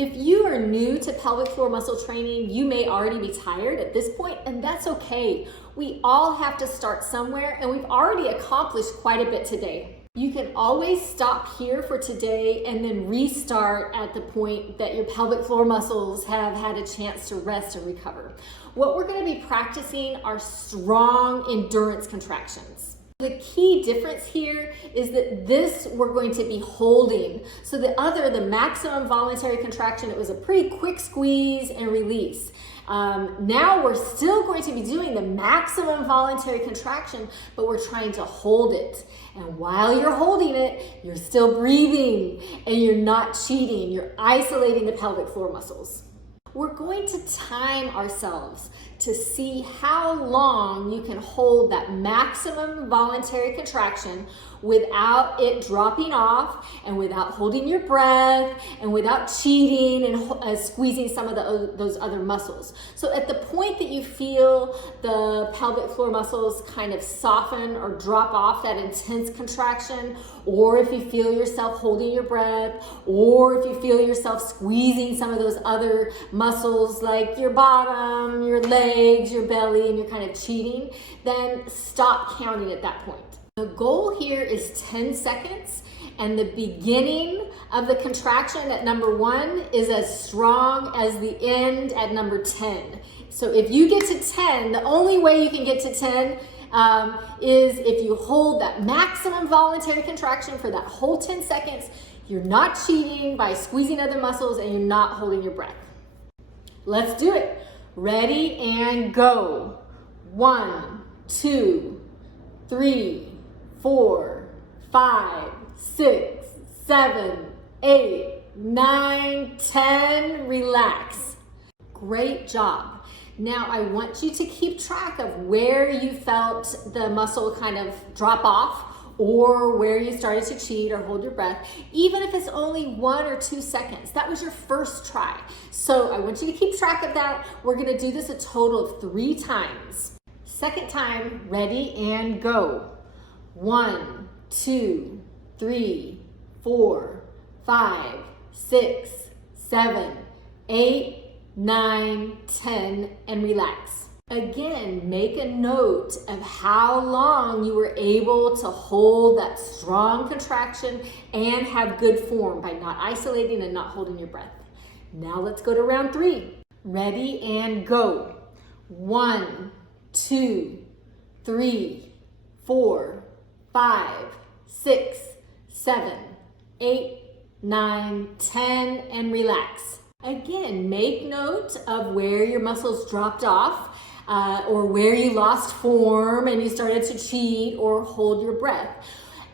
If you are new to pelvic floor muscle training, you may already be tired at this point, and that's okay. We all have to start somewhere, and we've already accomplished quite a bit today. You can always stop here for today and then restart at the point that your pelvic floor muscles have had a chance to rest and recover. What we're going to be practicing are strong endurance contractions. The key difference here is that this we're going to be holding. So the maximum voluntary contraction, it was a pretty quick squeeze and release. Now we're still going to be doing the maximum voluntary contraction, but we're trying to hold it. And while you're holding it, you're still breathing and you're not cheating. You're isolating the pelvic floor muscles. We're going to time ourselves to see how long you can hold that maximum voluntary contraction without it dropping off and without holding your breath and without cheating and squeezing some of those other muscles. So at the point that you feel the pelvic floor muscles kind of soften or drop off that intense contraction, or if you feel yourself holding your breath, or if you feel yourself squeezing some of those other muscles like your bottom, your legs, your belly, and you're kind of cheating, then stop counting at that point. The goal here is 10 seconds, and the beginning of the contraction at number 1 is as strong as the end at number 10. So if you get to 10, the only way you can get to 10 is if you hold that maximum voluntary contraction for that whole 10 seconds. You're not cheating by squeezing other muscles, and you're not holding your breath. Let's do it. Ready and go. 1, 2, 3, 4, 5, 6, 7, 8, 9, 10. Relax. Great job. Now I want you to keep track of where you felt the muscle kind of drop off, or where you started to cheat or hold your breath, even if it's only 1 or 2 seconds. That was your first try. So I want you to keep track of that. We're gonna do this a total of 3 times. Second time, ready and go. 1, 2, 3, 4, 5, 6, 7, 8, 9, 10, and relax. Again, make a note of how long you were able to hold that strong contraction and have good form by not isolating and not holding your breath. Now let's go to round 3. Ready and go. 1, 2, 3, 4, 5, 6, 7, 8, 9, 10, and relax. Again, make note of where your muscles dropped off, or where you lost form and you started to cheat or hold your breath.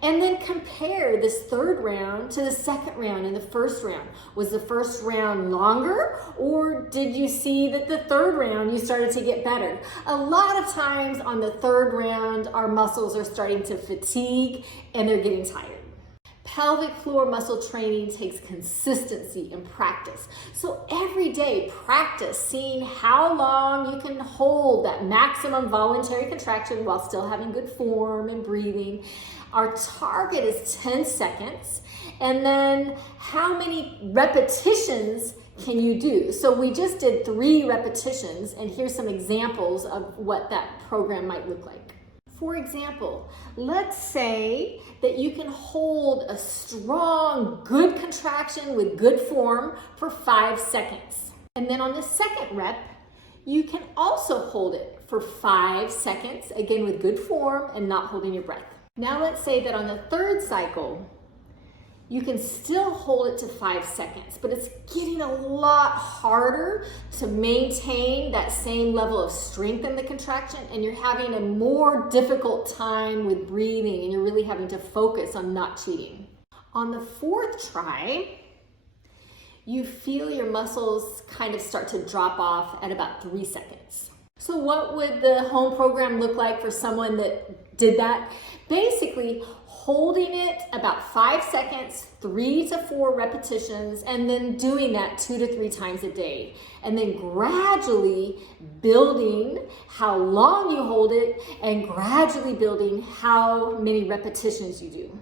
And then compare this third round to the second round and the first round. Was the first round longer, or did you see that the third round you started to get better? A lot of times on the third round, our muscles are starting to fatigue and they're getting tired. Pelvic floor muscle training takes consistency and practice. So every day, practice seeing how long you can hold that maximum voluntary contraction while still having good form and breathing. Our target is 10 seconds. And then how many repetitions can you do? So we just did 3 repetitions, and here's some examples of what that program might look like. For example, let's say that you can hold a strong, good contraction with good form for 5 seconds. And then on the second rep, you can also hold it for 5 seconds, again with good form and not holding your breath. Now let's say that on the third cycle, you can still hold it to 5 seconds, but it's getting a lot harder to maintain that same level of strength in the contraction, and you're having a more difficult time with breathing, and you're really having to focus on not cheating. On the fourth try, you feel your muscles kind of start to drop off at about 3 seconds. So what would the home program look like for someone that did that? Basically, holding it about 5 seconds, 3 to 4 repetitions, and then doing that 2 to 3 times a day. And then gradually building how long you hold it, and gradually building how many repetitions you do.